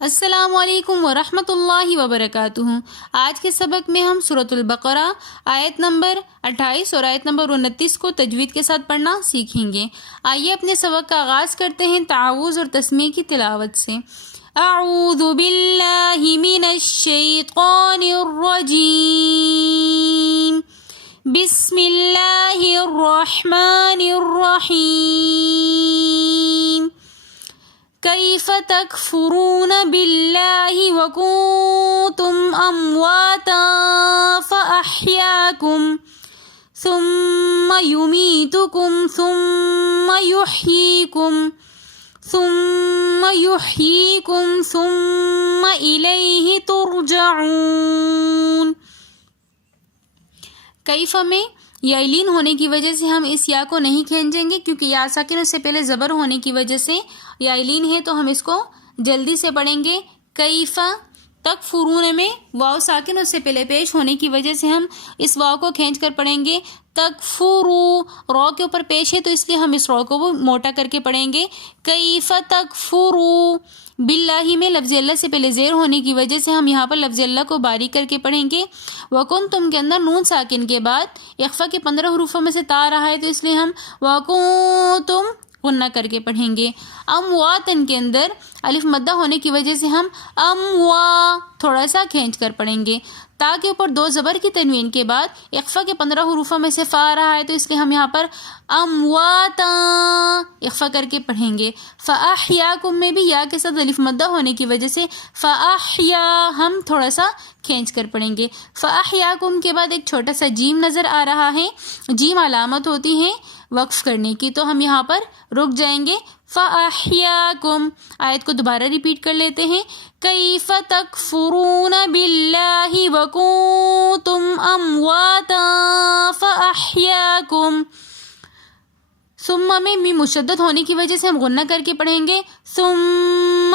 السلام علیکم ورحمۃ اللہ وبرکاتہ۔ آج کے سبق میں ہم سورۃ البقرہ آیت نمبر 28 اور آیت نمبر 29 کو تجوید کے ساتھ پڑھنا سیکھیں گے۔ آئیے اپنے سبق کا آغاز کرتے ہیں تعوذ اور تسمیہ کی تلاوت سے۔ اعوذ باللہ من الشیطان الرجیم، بسم اللہ الرحمن الرحیم۔ کیف تکفرون باللہ وکنتم امواتا فاحیاکم ثم یمیتکم ثم یحییکم ثم الیہ ترجعون۔ کیف میں یعلین ہونے کی وجہ سے ہم اس یا کو نہیں کھینچیں گے، کیونکہ یا ساکن اس سے پہلے زبر ہونے کی وجہ سے یعلین ہے، تو ہم اس کو جلدی سے پڑھیں گے۔ کیف تکفرون میں واو ساکن اس سے پہلے پیش ہونے کی وجہ سے ہم اس واو کو کھینچ کر پڑھیں گے۔ تکفرو رو کے اوپر پیش ہے تو اس لیے ہم اس رو کو موٹا کر کے پڑھیں گے۔ کیف تکفرو باللہ میں لفظ اللہ سے پہلے زیر ہونے کی وجہ سے ہم یہاں پر لفظ اللہ کو باریک کر کے پڑھیں گے۔ وکنتم کے اندر نون ساکن کے بعد اخفا کے 15 حروفوں میں سے تا رہا ہے، تو اس لیے ہم وکنتم غنہ کر کے پڑھیں گے۔ امواتن کے اندر الف مدہ ہونے کی وجہ سے ہم اموا تھوڑا سا کھینچ کر پڑھیں گے۔ تا کے اوپر دو زبر کی تنوین کے بعد اخفا کے 15 حروفوں میں سے فا رہا ہے، تو اس لیے ہم یہاں پر امواتا اخفا کر کے پڑھیں گے۔ فاحیاکم میں بھی یا کے ساتھ الف مدہ ہونے کی وجہ سے فاحیا ہم تھوڑا سا کھینچ کر پڑھیں گے۔ فاحیاکم کے بعد ایک چھوٹا سا جیم نظر آ رہا ہے، جیم علامت ہوتی ہے وقف کرنے کی، تو ہم یہاں پر رک جائیں گے۔ فاحیاکم آیت کو دوبارہ ریپیٹ کر لیتے ہیں۔ کیف تکفرون باللہ وکنتم امواتا فاحیاکم، ثم میں میم مشدد ہونے کی وجہ سے ہم غنہ کر کے پڑھیں گے۔ ثم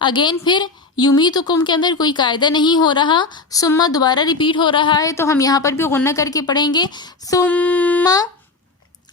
اگین پھر یمیتکم کے اندر کوئی قاعدہ نہیں ہو رہا، ثم دوبارہ ریپیٹ ہو رہا ہے، تو ہم یہاں پر بھی غنہ کر کے پڑھیں گے۔ ثم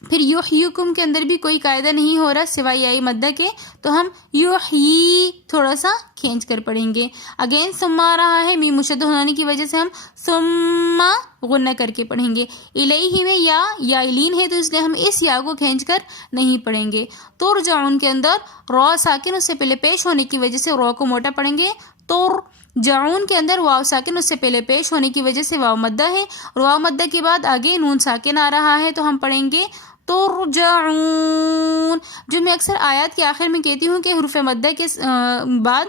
پھر یحییکم کے اندر بھی کوئی قاعدہ نہیں ہو رہا سوائے یاء مدہ کے، تو ہم یحیی تھوڑا سا کھینچ کر پڑھیں گے۔ اگین ثم آ رہا ہے، میم مشدد ہونے کی وجہ سے ہم ثم غنہ کر کے پڑھیں گے۔ الیہ میں یا یعلین ہے، تو اس لیے ہم اس یا کو کھینچ کر نہیں پڑھیں گے۔ ترجعون کے اندر رو ساکن اس سے پہلے پیش ہونے کی وجہ سے رو کو موٹا پڑھیں گے۔ ترجعون کے اندر واو ساکن اس سے پہلے پیش ہونے کی وجہ سے واو مدہ ہے، اور واو مدہ کے بعد آگے نون ساکن آ رہا ہے، تو ہم پڑھیں گے ترجعون۔ جو میں اکثر آیات کے آخر میں کہتی ہوں کہ حروف مدہ کے بعد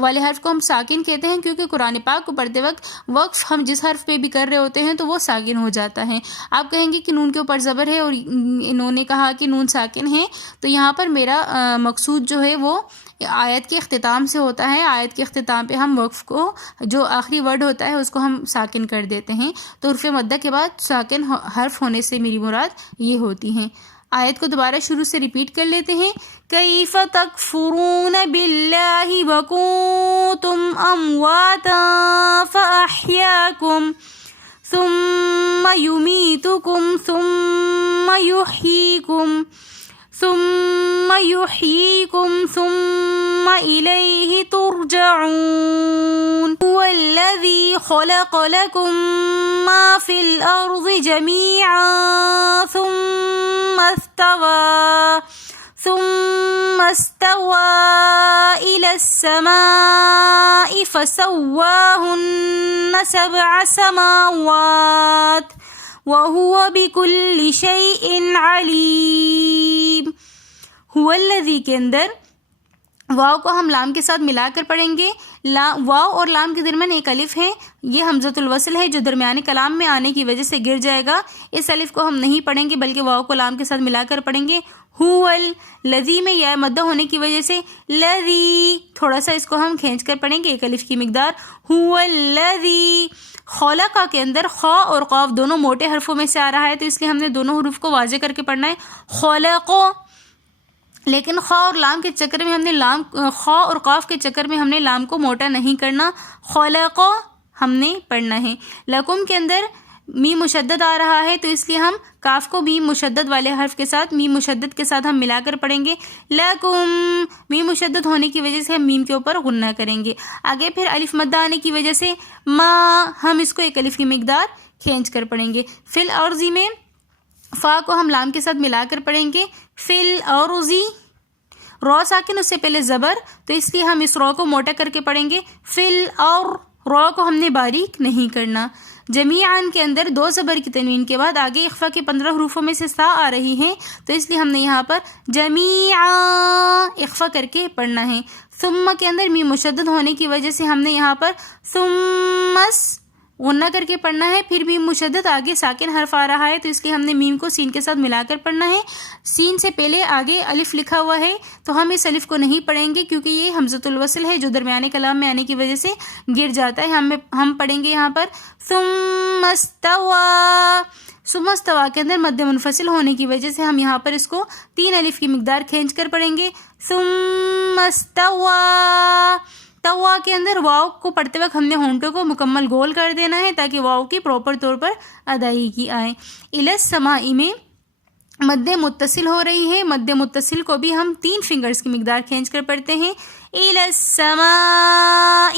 والے حرف کو ہم ساکن کہتے ہیں، کیونکہ قرآن پاک کو پڑھتے وقت وقف ہم جس حرف پہ بھی کر رہے ہوتے ہیں تو وہ ساکن ہو جاتا ہے۔ آپ کہیں گے کہ نون کے اوپر زبر ہے اور انہوں نے کہا کہ نون ساکن ہے، تو یہاں پر میرا مقصود جو ہے وہ آیت کے اختتام سے ہوتا ہے۔ آیت کے اختتام پہ ہم وقف کو جو آخری ورڈ ہوتا ہے اس کو ہم ساکن کر دیتے ہیں، تو حرف مدہ کے بعد ساکن حرف ہونے سے میری مراد یہ ہوتی ہیں۔ آیت کو دوبارہ شروع سے ریپیٹ کر لیتے ہیں۔ کیف تکفرون باللہ وکنتم امواتا فاحیاکم ثم یمیتکم ثم یحییکم ثم الیہ ترجعون۔ هو الذی خلق لکم ما فی الارض جمیعا ثم استوى إلى السماء فسواهن 7 سماوات وهو بكل شيء عليم۔ هو الذی کے اندر واو کو ہم لام کے ساتھ ملا کر پڑھیں گے۔ واو اور لام کے درمیان ایک الف ہے، یہ حمزۃ الوصل ہے جو درمیانی کلام میں آنے کی وجہ سے گر جائے گا، اس الف کو ہم نہیں پڑھیں گے بلکہ واو کو لام کے ساتھ ملا کر پڑھیں گے۔ هو الذی میں یا مدہ ہونے کی وجہ سے لذی تھوڑا سا اس کو ہم کھینچ کر پڑھیں گے، ایک الف کی مقدار۔ هو الذی خلق کے اندر خا اور قاف دونوں موٹے حرفوں میں سے آ رہا ہے، تو اس لیے ہم نے دونوں حروف کو واضح کر کے پڑھنا ہے۔ خلق، لیکن خا اور لام کے چکر میں ہم نے خا اور قاف کے چکر میں ہم نے لام کو موٹا نہیں کرنا، خلق ہم نے پڑھنا ہے۔ لکم کے اندر میم مشدد آ رہا ہے تو اس لیے ہم کاف کو میم مشدد والے حرف کے ساتھ میم مشدد کے ساتھ ہم ملا کر پڑھیں گے. لکم میم مشدد ہونے کی وجہ سے ہم میم کے اوپر غنہ کریں گے. آگے پھر الف مدہ آنے کی وجہ سے ما ہم اس کو ایک الف کی مقدار کھینچ کر پڑھیں گے. فی الارضی میں فا کو ہم لام کے ساتھ ملا کر پڑھیں گے. فی الارضی رو ساکن اس سے پہلے زبر تو اس لیے ہم اس رو کو موٹا کر کے پڑھیں گے. فی الار رو کو ہم نے باریک نہیں کرنا. جمیعاً کے اندر دو زبر کی تنوین کے بعد آگے اخفا کے 15 حروفوں میں سے سا آ رہی ہیں تو اس لیے ہم نے یہاں پر جمیعاً اخفا کر کے پڑھنا ہے. ثم کے اندر میم مشدد ہونے کی وجہ سے ہم نے یہاں پر ثمس غنہ کر کے پڑھنا ہے. پھر میم مشدد آگے ساکن حرف آ رہا ہے تو اس لیے ہم نے میم کو سین کے ساتھ ملا کر پڑھنا ہے. سین سے پہلے آگے الف لکھا ہوا ہے تو ہم اس الف کو نہیں پڑھیں گے کیونکہ یہ حمزۃ الوصل ہے جو درمیانے کلام میں آنے کی وجہ سے گر جاتا ہے. ہم پڑھیں گے یہاں پر ثم استوى. ثم استوى کے اندر مد منفصل ہونے کی وجہ سے ہم یہاں پر اس کو 3 الف کی مقدار کھینچ کر پڑھیں گے. ثم استوى. توا کے اندر واو کو پڑھتے وقت ہم نے ہونٹوں کو مکمل گول کر دینا ہے تاکہ واو کی پراپر طور پر ادائیگی آئے. الی السماء میں مد متصل ہو رہی ہے. مد متصل کو بھی ہم 3 فنگرز کی مقدار کھینچ کر پڑھتے ہیں. الی السماء.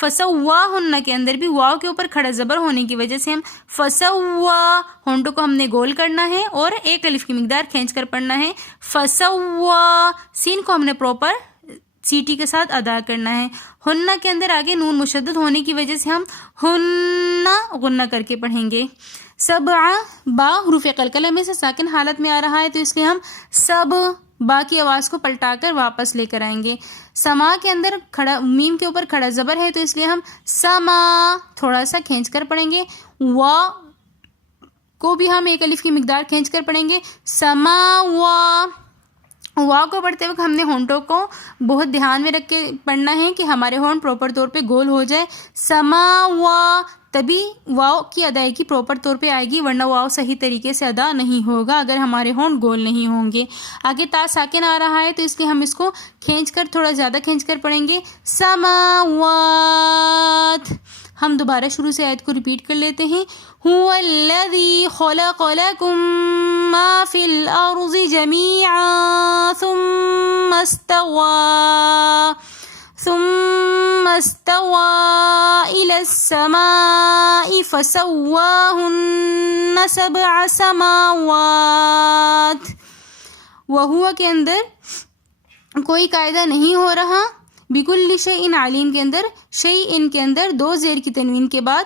فسواہن کے اندر بھی واو کے اوپر کھڑا زبر ہونے کی وجہ سے ہم فسوا ہونٹوں کو ہم نے گول کرنا ہے اور ایک الف کی مقدار کھینچ کر پڑھنا ہے. فسوا سین کو ہم نے پراپر سیٹی کے ساتھ ادا کرنا ہے. ہنہ کے اندر آگے نون مشدد ہونے کی وجہ سے ہم ہنہ غنہ کر کے پڑھیں گے. سبع با حروف قلقلہ میں سے ساکن حالت میں آ رہا ہے تو اس لیے ہم سب با کی آواز کو پلٹا کر واپس لے کر آئیں گے. سما کے اندر کھڑا میم کے اوپر کھڑا زبر ہے تو اس لیے ہم سما تھوڑا سا کھینچ کر پڑھیں گے. وا کو بھی ہم ایک الف کی مقدار کھینچ کر پڑھیں گے. سما وا. واو کو پڑھتے وقت ہم نے ہونٹوں کو بہت دھیان میں رکھ کے پڑھنا ہے کہ ہمارے ہونٹ پراپر طور پہ گول ہو جائے. سما وا تبھی واو کی ادائیگی پراپر طور پہ آئے گی ورنہ واو صحیح طریقے سے ادا نہیں ہوگا اگر ہمارے ہونٹ گول نہیں ہوں گے. آگے تا ساکن آ رہا ہے تو اس لیے ہم اس کو کھینچ کر تھوڑا زیادہ کھینچ کر پڑھیں گے. سماوات. ہم دوبارہ شروع سے آیت کو ریپیٹ کر لیتے ہیں. هو الذي خلق لكم ما في الأرض جميعا ثم استوى إلى السماء فسواهن 7 سماوات. وهو کے اندر کوئی قاعدہ نہیں ہو رہا. بکل شیء علیم کے اندر شیء کے اندر 2 زیر کی تنوین کے بعد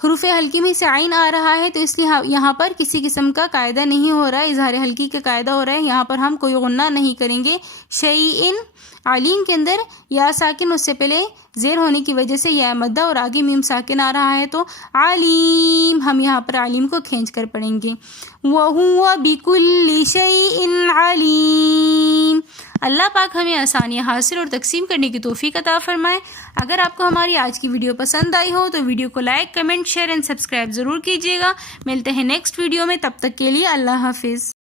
حروف حلقی میں سے عین آ رہا ہے تو اس لیے یہاں پر کسی قسم کا قاعدہ نہیں ہو رہا ہے. اظہار حلقی کا قاعدہ ہو رہا ہے. یہاں پر ہم کوئی غنہ نہیں کریں گے. شیء علیم کے اندر یا ساکن اس سے پہلے زیر ہونے کی وجہ سے یا مدہ اور آگے میم ساکن آ رہا ہے تو علیم ہم یہاں پر علیم کو کھینچ کر پڑھیں گے. وَهُوَ بِكُلِّ شَيْءٍ عَلِيمٌ. اللہ پاک ہمیں آسانیاں حاصل اور تقسیم کرنے کی توفیق عطا فرمائے. اگر آپ کو ہماری آج کی ویڈیو پسند آئی ہو تو ویڈیو کو like, comment, share and subscribe ضرور کیجیے گا. ملتے ہیں نیکسٹ ویڈیو میں. تب تک کے لیے اللہ حافظ.